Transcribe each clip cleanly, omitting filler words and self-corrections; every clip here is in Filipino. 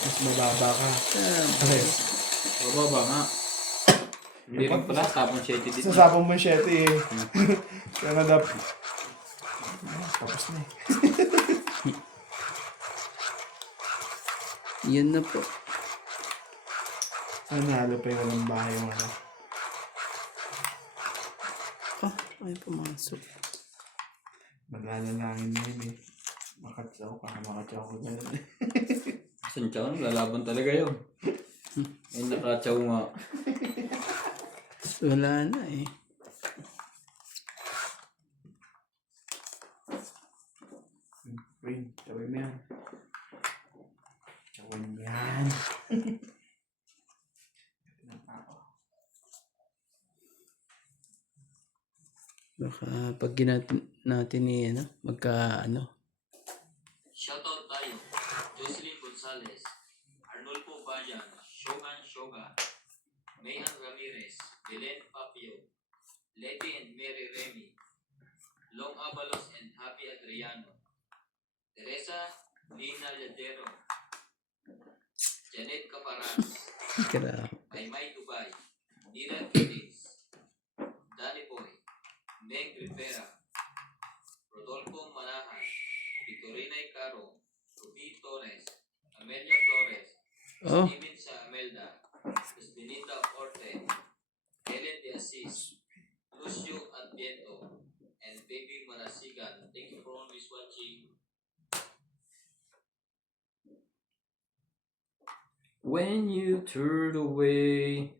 Mas mababa ka. Siyempre. Bababa nga. Hindi rin pala, tapon 7 dito. Sasabong mo yung 7 eh. Kaya nga dapat. Tapos na eh. Yun na po. Nanalo pa yung walang bahay yung ano. Ah, ay pumasok. Maglalangin na yun eh. Makatsaw ka, makatsaw ka ganun eh. Isang tiyaw, lalaban talaga yun. Ay nakatsaw nga. Wala na eh. Rain, tawin mo yan. Tsawin yan. Baka pag natin ni ano, magka ano. Shoutout tayo. Jocelyn Gonzalez, Arnulfo Bayan, Shogan Shoga, Mayhan Ramirez, Belen Papio, Letty and Mary Remy, Long Avalos and Happy Adriano, Teresa Lina Lladero, Janet Caparas, Grabe. Aymay Dubai, Nira Kiddings, Danny Boy, Meg Rivera, Rodolfo Manahan, Victorina Icaro, Ruby Torres, Amelia Flores, Oh, Steven Sa Amelda, Estinita Orte, Helen De Assis, Lucio Adviento, and Baby Marasigan. Thank you for always watching. When you turn away.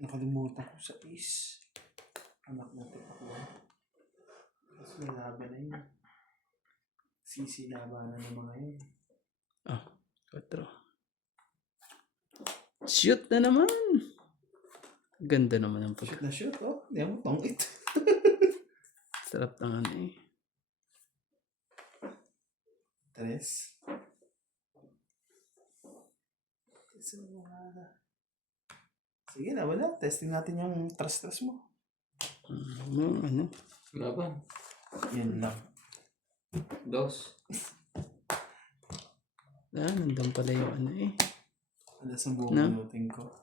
Nakalimutan ko sa is. Anak natin ako. Tapos lalaban na yun. Sisilabanan ng mga yun. 4. Shoot na naman. Ganda naman ang Shoot na shoot, oh. Hindi mo tongit. pagsarap ng ano eh. 3. Sige na, wala. Testing natin yung trust mo. Ano? Laban. Yan lang. 2. Nandun pala yung ano eh. Wala sa buong No? minutin ko.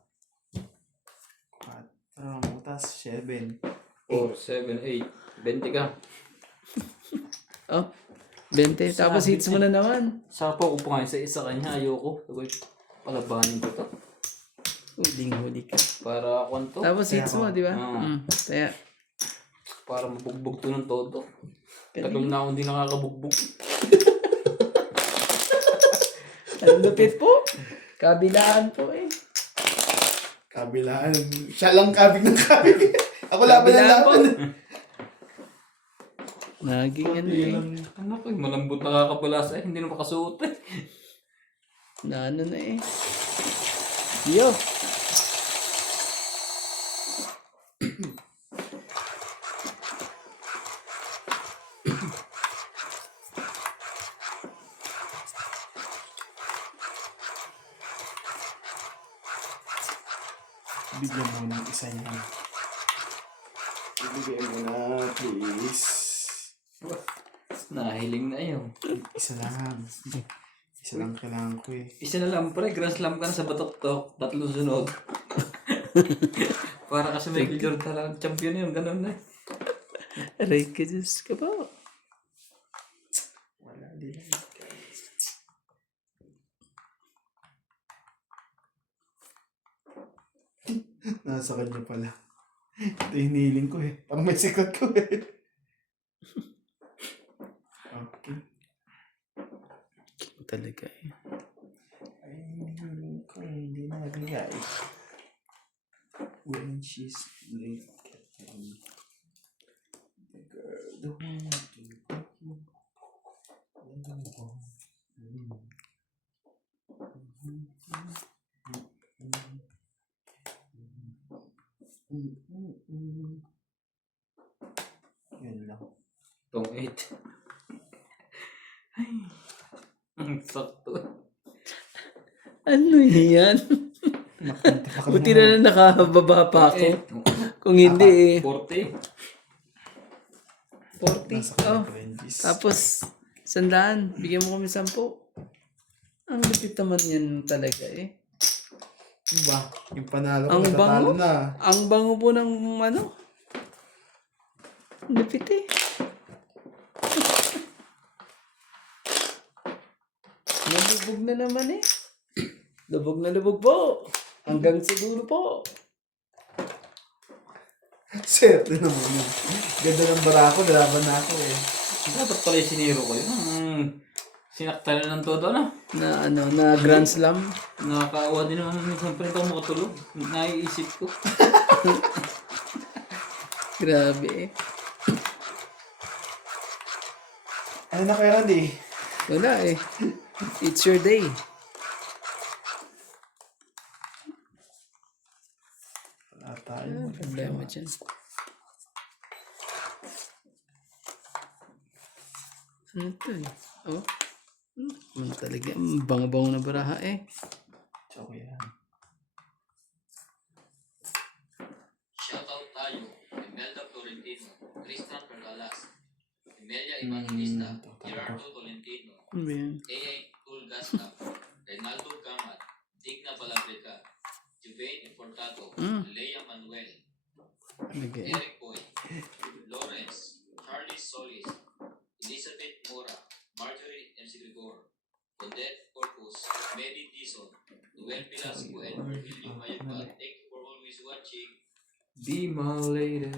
4. Mutas, 7. 4, 7, 8. 20 ka. Oh, 20. Tapos hits mo na naman. Sapo ko pa nga isa kanya. Ayoko. Sabi, palabanin ko to. Huling-huli ka. Para kwanto. Tapos hits mo, di ba? Ah. Kaya, Para mabugbog to ng todo. Tagal na akong hindi nakakabugbog. ang lupit po. Kabilaan po eh. Kabilaan. Siya lang kabig ng kabig. Ako laban ng Kabilaan po. laban. Naging ano eh. Ano ko, malambot nakakapulasa eh. Hindi na makasuot eh. Na ano na eh. Yo. Bigyan mo ng isa niya. Ibigay mo na, please. Nahiling na yun. Isa lang. Isa lang kailangan ko eh. Isa na lang pre, grand slam ka na sa batok-tok. 3 sunod. Para kasi Michael Jordan lang champion yun, ganun na eh. Aray ka Diyos ka po. Wala din. Nasa kanya pala. Ito yung hiniling ko eh. Parang may secret ko eh. Okay. Talaga eh. Ay, hiniling ko eh. Hindi na nabigay. When she's late at me. The girl, the one to take you. Yun lang. Tong 8. Ay. Sakto. Ano yan? Buti na lang nakababa pa ako. Kung hindi eh. 40. Nasa 40. Oh. Benjis. Tapos, 100. Bigyan mo kami 10. Ang lupit naman yan talaga eh. Ba? Yung panalo ko, Ang natatalo bango. na. Ang bango po ng ano. Ang lupit eh. Nalubog na naman eh. Lubog na lubog po. Hanggang siguro po. Sir, ito naman yun. Ganda ng barako, nalaban na ako eh. Dapat pala yung siniro ko yun. Sinakta na ng todo na. Na ano, na Grand Slam. Nakakaawa din naman minsan pa rin ako makatulog. Naiisip ko. Grabe eh. Ano na kaya Randy? Wala eh. It's your day. Wala tayo. Problema dyan. Ano to eh? Oh. Ano talaga? Ang bango-bango na baraha eh. Choco yan. Shoutout tayo, Imelda Florentino, Tristan Pergalas, Emilia Evangelista, Gerardo Tolentino, Ano ba yan? A.A. Tulgasca, Reynaldo Gamat, Digna Balabrica, Juvain Importato, Lea Manuel, Okay. Eric Boy, Lawrence, Charlie Solis, Elizabeth Mora, Marjorie M. Grigor, Odette Corpus, Mary Dison, Noel Velasco, and Virgilio Mayupa. Thank you for always watching. Be my lady.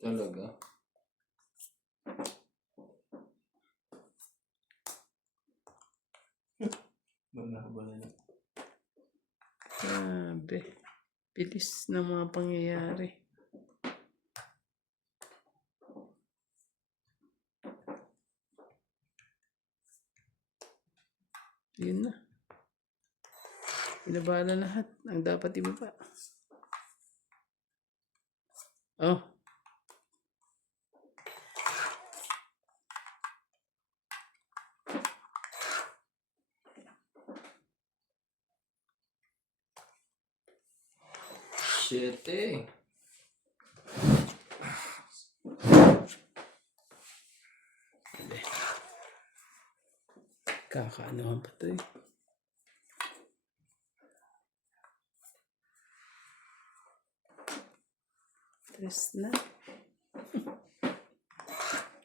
Talaga. Wala ka ba na lang? Grabe. Bilis na mga pangyayari. Yun na. Pinabala lahat. Ang dapat ibaba. Oh. Shit eh. Kakaanuhan pa to eh. Tres na.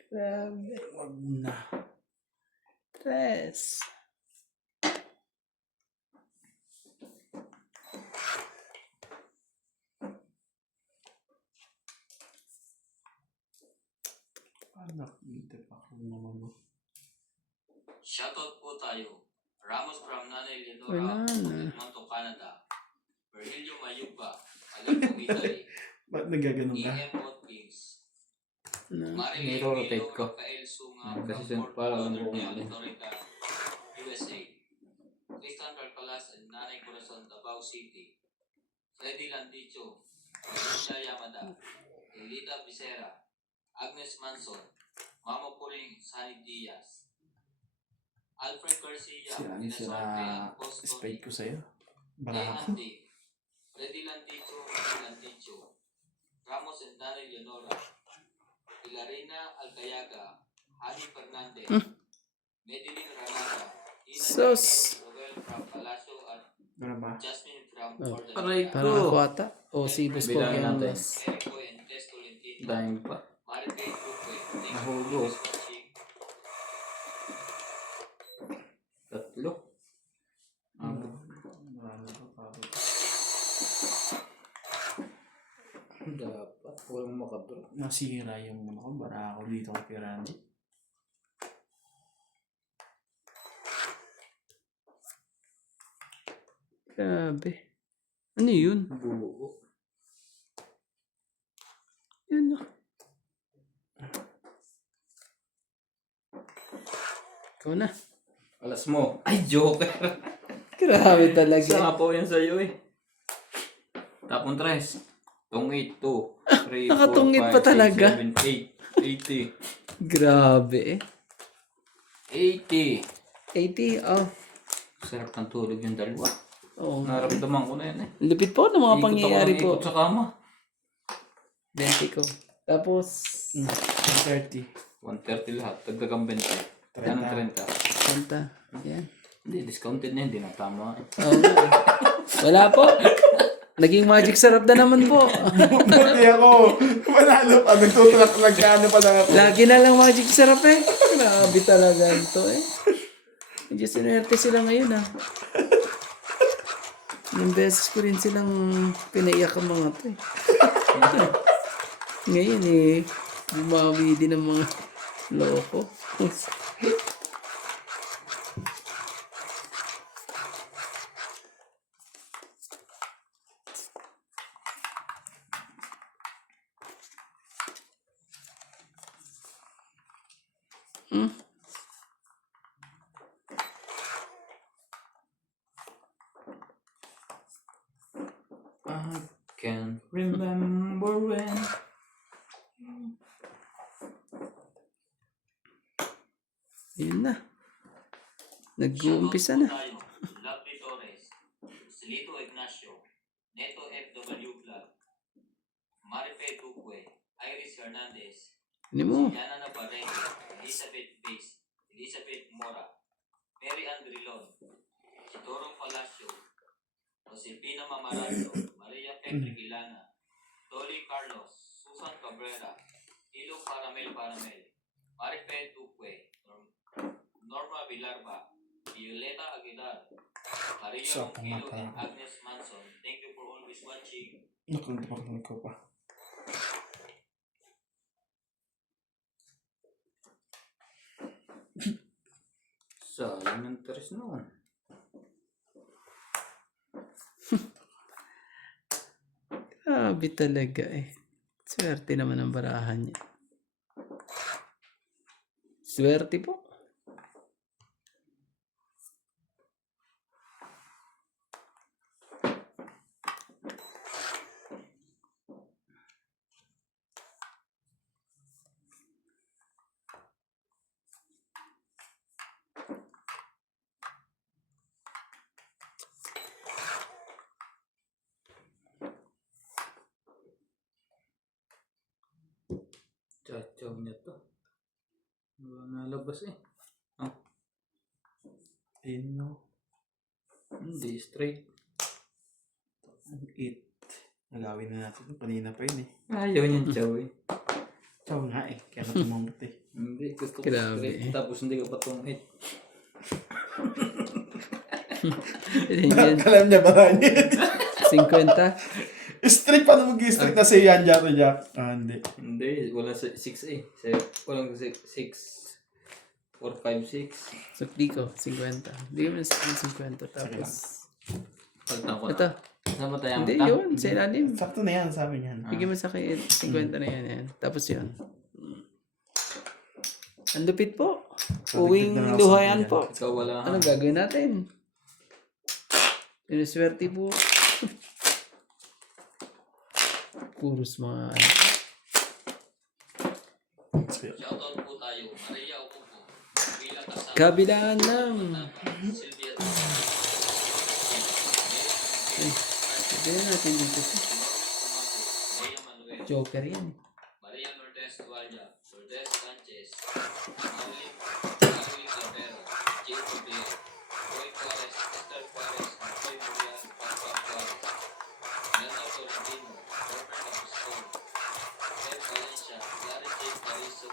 Grabe. Wag na. Tres. Anak, hindi pa ako naman mo. Shoutout po tayo. Ramos from Nanay Wala Leonora, na. Edmonton, Canada. Virgilio Mayupa, Aleppo, Italy. Ba't nagaganon ka? E.M. Watkins. Na. Marilyn Niro-rotate Milo, ko. Rafael Sunga, Kasi from Fort para alam ko kung Lauderdale, ano. Florida, USA. Tristan Calcalas and Nanay Corazon, Davao City. Freddy Landicho, Melinda Yamada, Elita Becerra, Agnes Manson, Mama Puring, Sunny Diaz, Alfred Garcia, Sira ni Minasorte, sira and Boston, spade ko sa'yo. Kay Barako. Nandi, Freddy Landicho, Freddy Landicho, Ramos and Nanay Leonora, Hilarina Alcayaga, Hani Fernandez, Medellin Ranada, Ina Sus. Roel from Palacio at Ano ba? Jasmine from Oh. Jordan. Aray Parang ko. ako ata. O si Boss Pogi Bilangin ang natin. last. Eric Boy and Tess Tolentino, Dahil pa. Maribel Duque, thank you for Nahugo. always watching. Tatlo. Marami pa pa. Dapat. Walang makadro. Nasira yung ano ko, barako dito kay Randy. Grabe. Ano yun? Buo. Yun na. Ikaw na. Alas mo. Ay, joker. Grabe Isa talaga. nga po yan sa'yo eh. Tapon 3. Tungit 2. 3, Nakatungit pa talaga. 7, 8. 80. Grabe eh. 80. 80, oh. Sarap ng tulog yung dalawa. Oo. Naramdaman ko na yan eh. Lupit po ng mga Ikot ako pangyayari ng po. ikot sa kama. 20 ko. Tapos, 30. 130 lahat. Dagdagang 20. Yan ang 30. kanta. Yan. Hindi, discounted na hindi na tama. Oo nga. Wala po. Naging magic sarap na naman po. Buti ako. Panalo pa. Nagtutulak lang kano pa lang ako. Lagi na lang magic sarap eh. Grabe talaga ito eh. Medyo sinerte sila ngayon ah. Ilang beses ko rin silang pinaiyak ang mga to eh. Ngayon eh, bumawi din ang mga loko. Hmm? I can't remember when. Yun na. Nag-uumpisa na. Tayo, Lovely Torres, Silito Ignacio, Neto FW Vlog, Marife Duque, Iris Hernandez, Ano mo? Yana Navarrete, Elizabeth Base, Elizabeth Mora, Mary Andrilon, Sidorong Palacio, Josepina Mamarado, Maria Petri Gilana, Dolly Carlos, Susan Cabrera, Hilo Paramel, Marife Duque, Norma Villarba, Violeta Aguilar, Maria Sa Ronquillo, pangata. and Agnes Manson. Thank you for always watching. Nakaluntok ko pa. Sayang ng teres noon. Grabe talaga eh. Swerte naman ang barahan niya. Swerte po. Chachaw niya to. Wala nalabas eh. Ayun no. Hindi, straight. 8. Nagawin na natin. Kanina pa yun eh. Ayaw niyang chow eh. Chow nga eh. Kaya ka tumamot eh. Hindi, gusto ko Grabe straight. eh. Tapos hindi ko pa tungit. Yan, Alam niya ba niya? 50. Strict pa na mag-strict na si Yan Jato Jack. Ah, hindi. Hindi, wala 6 eh. Walang 6. 4, 5, 6. Sukli ko, 50. Hindi mo sa 50. Tapos, Pagtan ko na. ito. Sama tayo Hindi, mata. yun. Sa ilalim. Sakto na yan, sabi niyan. Bigyan mo sa akin 50 na yan. Yan. Tapos yun. Ang lupit po. Uwing na lang ako luhayan sa po. Ikaw wala. Ano gagawin natin? Sinuswerte po. Puros mga ano. Shoutout po tayo, Maria Ocupo, Villa Casal, Kabilaan lang. Sylvia Sabihin natin dito. Lea Manuel, Joker yan. Maria Lourdes Dualia, Lourdes Sanchez, Marilyn Clavero, Jay Gabriel, Roy Juarez, Esther Juarez, Roy Muriel, Papa Juarez, Nando Tolentino, Robert Apostol, Ed Valencia, Larry J. Carizo,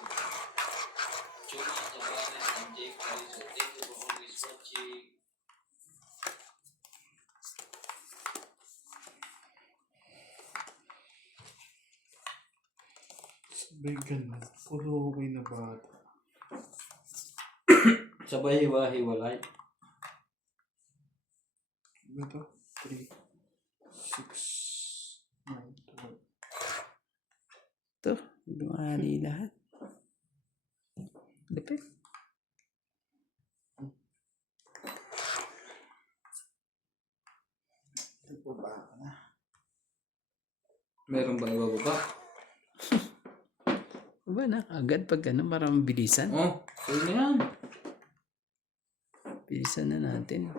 Chuma Tavares, and Jake Carizo. Thank you for always watching. Bigyan mo. Puro okay na bata. Sabay hiwa-hiwalay. Ano to? 3, 6, 9, 12. Ito. Dumali lahat. Lupit. Ito po ba na? Meron bang ibababa? Diba na? Agad pag ano, parang bilisan. Oh, sa'yo na yan. Bilisan na natin.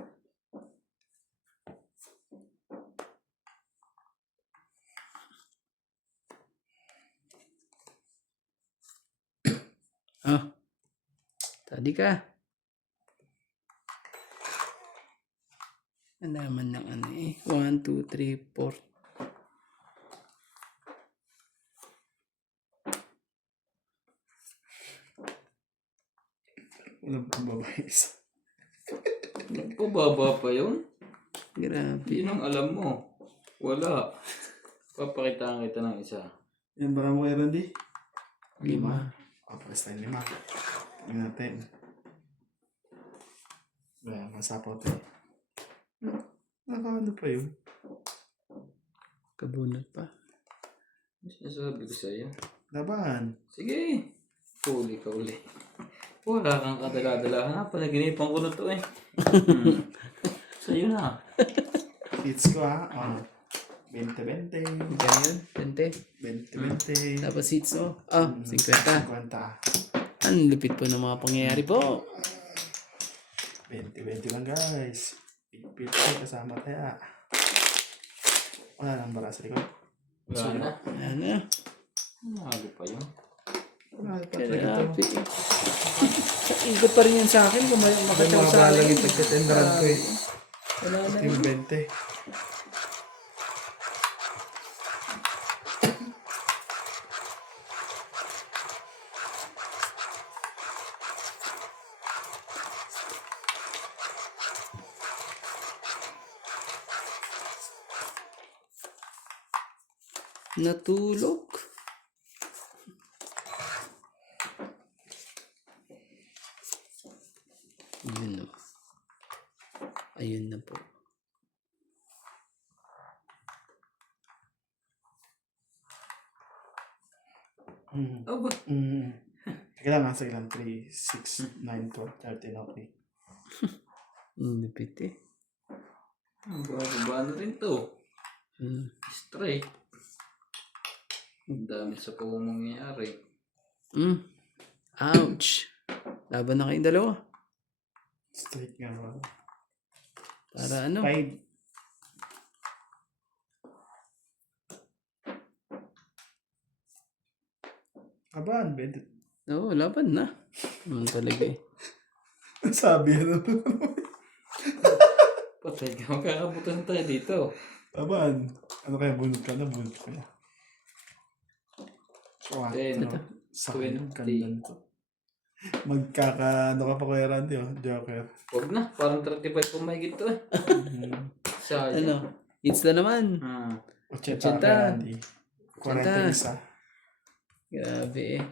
Adi ka. Ang naman ng ano eh. 1, 2, 3, 4. Walang pababa isa. Nagpababa pa yun? Grabe. Yun ang alam mo. Wala. Papakitaan kita ng isa. Yan ba mo kay Randy? 5. O, press tayo 5. Tingnan natin. Wala, masapaw tayo. Nakaano pa yun? Kabunot pa. Sinasabi ko sa'yo. Laban. Sige. Huli ka uli. Wala kang kadala-dala. Ha? Panaginipan ko na to eh. Sa'yo na. Hits ko ha. O. 20-20. Magkano yun? 20. 20-20. Tapos hits mo. Oh, 50. 50. Ang lupit po ng mga pangyayari po. 20-20 lang guys. 50 kasama kaya. Wala nang bara sa likod. Wala na. Ano? Mahalo pa yun. Wala pa talaga Grabe. ito. Ikot pa rin yan sa akin. Kung makataw sa Mabalang akin. yung pagkatenderan ko eh. Wala na Team yun. 20. Natulog. Yun o. Ayun na po. Aba. Sige lang, sige lang. 3, 6, 9, 12, 13, okay. Lupit eh. Baba na rin to. Hmm. Straight. Ang dami sa po mangyayari. Ouch. Laban na kayong dalawa. Straight nga ba? Para ano? 5. Aban, 20. Oo, laban na. Talaga eh. Sabi ano? Patay ka. Magkakabutan tayo dito. Aban, ano kaya bunot ka na? Bunot ko na. So, 10, sa akin, 20. ganda nito. Magkaka, ano ka pa kuya Randy, oh? Joker. Huwag na. Parang 35 kung mahigit to eh. Sayang. Ano? It's na naman. 80 80. ka Randy. 41. Grabe eh.